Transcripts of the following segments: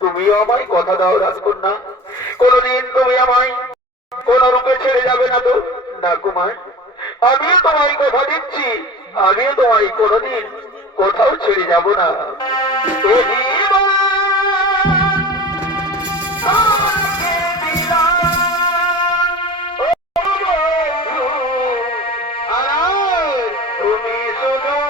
তুমিও আমায় কথা দাও তুমি আমায় কোন রূপে ছেড়ে যাবে না তো, না আমিও তোমায় কথা দিচ্ছি, আমিও তোমায় কোনদিন কোথাও ছেড়ে যাব না। তুমি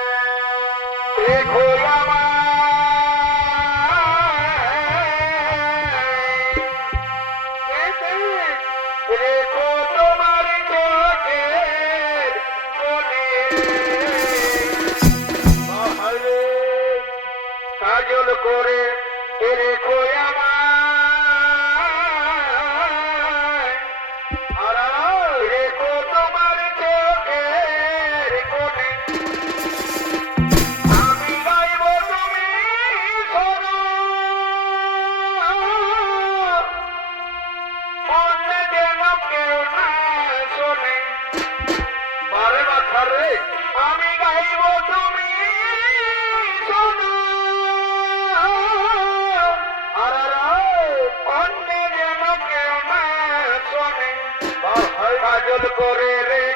কাজল করে রেখো আমায়। আমি গাইব তুমি অন্য যেন কেউ না শোনে। কাজল করে রেখো